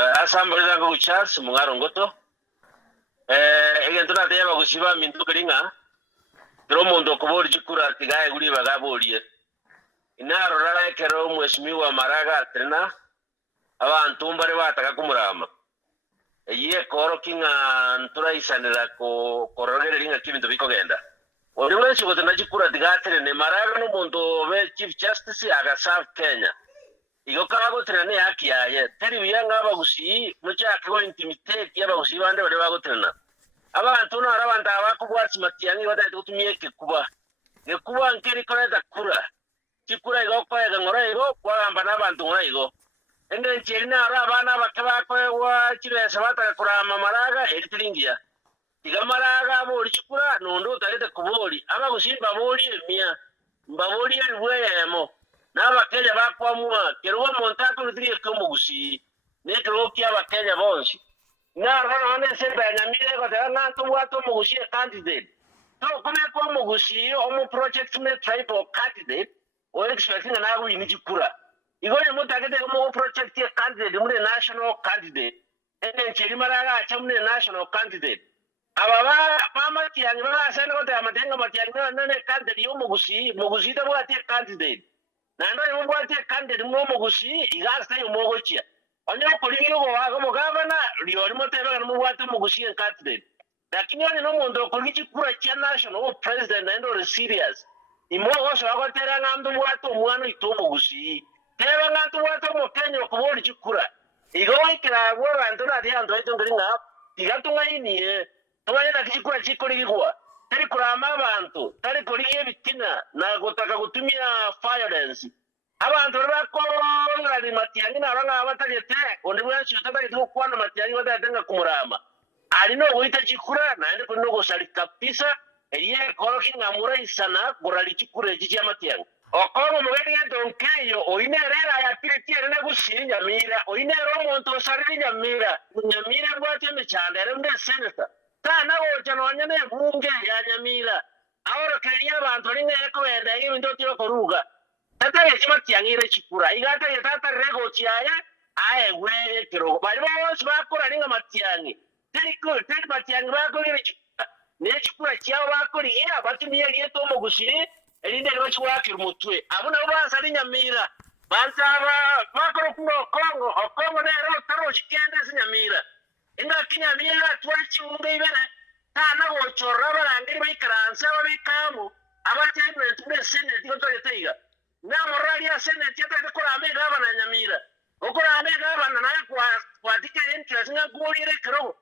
Asambole zangu kuchas mungaro ngoto. Egento na teba kushiba mintu kelinga. Dro mondo kubori chikura tigaye guli bagabolie. Inaro rara kero mheshimiwa Maraga tena. Abantu mbare bataka kumurama. Iye koro kinga ntura isanira ko korogere linga kibintu bikogenda. Oli wenshi gote na chikura tigatere ne Maraga no mondo be chief justice aga South Kenya. Igo kago trene haki yaye teri biyanga abagusi mucyake go intimidate y'abagusi bande bari bagotrena abantu no arabanda abakubwatsi matiyangi badahita gutumyeke kuba nkeri koreda kura kikura igo kwega ngora igo kwagamba n'abantu ngora igo ende nchirina arabana bakabakwewa kiresa bataka kurama Maraga eritiringia tiga Maraga boli kikura nondo tarete kuboli abagusi baboli emia mbaboli elweyemo n'abakenya bakwamua keruwa montako rutiriye kumugusi nekero ky'abakenya bonshi narana ne semba nyamire ko tanga tubwato mugusi candidate to kome ko mugusi omu project me tribal candidate o expecting na wini chikura igone mutagete mu project candidate mu national candidate ene chiri Maraga acha mu national candidate ababa pama tiyangi baba sene ko tamatenga matiyangi ne candidate yo mugusi tabo ati candidate nando yomubwate candidate mu mugusi igasta yomogochia onye kolingo wago mugavana liori moteba mu bwate mugusi candidate lakini oni no mondo koliki kura cha national president ndo serious imogo so agotera ngandu bwate omwana itomo gusi teba ngandu bwate mu Kenya kubori chikura igo ikira gwa bantu radi ando itongiringa igatunga ini tubanye kikura chikorigwa tari kurama abantu tari koriye bitina na gutaka gutumia violence abantu bakora matiyangi naranga abatagete onde bwacho tabari tukwana matiyangi badatenga kumurama ali no guita chikura naende kuno gosali kapisa eriye koroki ngamura isana gorali chikura chichi matiyangi okoro mugeri donkeyo oinerera ya piretiere ne gusinya mira oinero monto sarinya mira bwate mechandere mde senator tana ocha nonyane bunge ya Nyamira ahora kenya abantu rineko wenda ibintu tiro koruga tata yachimatiangire chikura igata yatata rego chiaye awe kiro bali bose bakora ringa matiangi teri matiangi bakora chikura ne chikura chiao bakora iya batimiye yeto mugushi erinde rero chiwakira umutwe abuna basari Nyamira bansaba bakora kuno Kongo ne ro taro chikende sinyamira inga Kinyamira twachi unge ibere tana gochorra barangiri bayikaransa babikamu abatemwe tube senate ko toyeteiga na morali ya senate yata ko amega bana Nyamira okora amega bana naye kwa dike interest nga gurire kero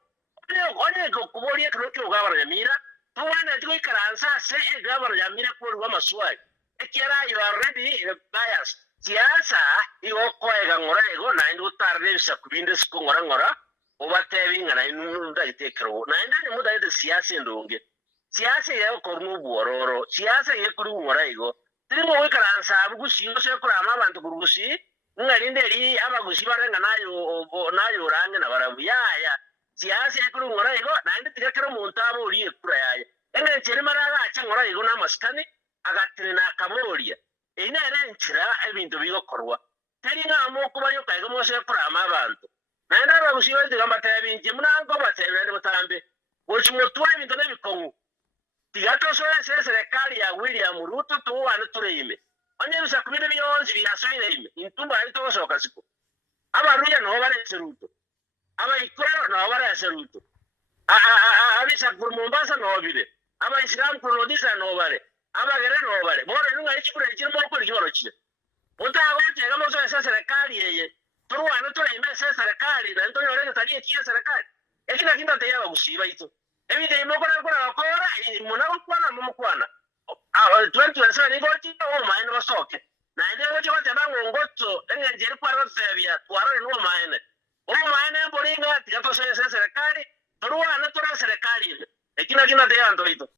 one go kubori kero kyo gabara Nyamira tuwana tiko ikaransa se gabara Nyamira ko rwa maswai ekiara you are already biased siasa igo koega ngora ego na ndo tarde sakubinde sko ngora obatebinga na inunda itekero na ndani muda yete siasa ndonge siasa ya ko rubuororo siasa ye kuri ngora igo tirimo wikaransa abugusiyo se kuri amabantu kurugusi ngarinde ri abagusi barenga nayo range na barabu yaya siasa ye kuri ngora igo na ndite tikakero muntabo uri kura yaya enge chiri Maraga acha ngora igo na maskani agatrina kamoria ina ere nchira ebintu bigokorwa teri ngamo kubayo kaigo mose kuri amabantu nanda bagusiyo ndigamba tabinje munango batebere mutambe wochimotwa ibintu nebikongu tigato soya serikali ya William Ruto tuwana tureyime onye bisa kubide byonzi byasoyire ime intumba ari tosoka siko abaruya no barese Ruto abayikoro no barese Ruto abisa ku Mombasa no bide abayisilamu ku Lodisa no bare abagere no bare bore nunga ikikure kirimo ko kiboro kire utago tegamo soya serikali yeye turuwana tureyime serikali na nto yorene taliye kiya serikali ekina kinda teya bagusiba ito ebide imokora bakora munago kwana mumukwana 2027 igoti o maene basoke na ende gocho batebango ngotso engejeri kwara batsebya twaro no maene o maene bolinga tigato serikali turuwana tura serikali ekina kinda teya ndo ito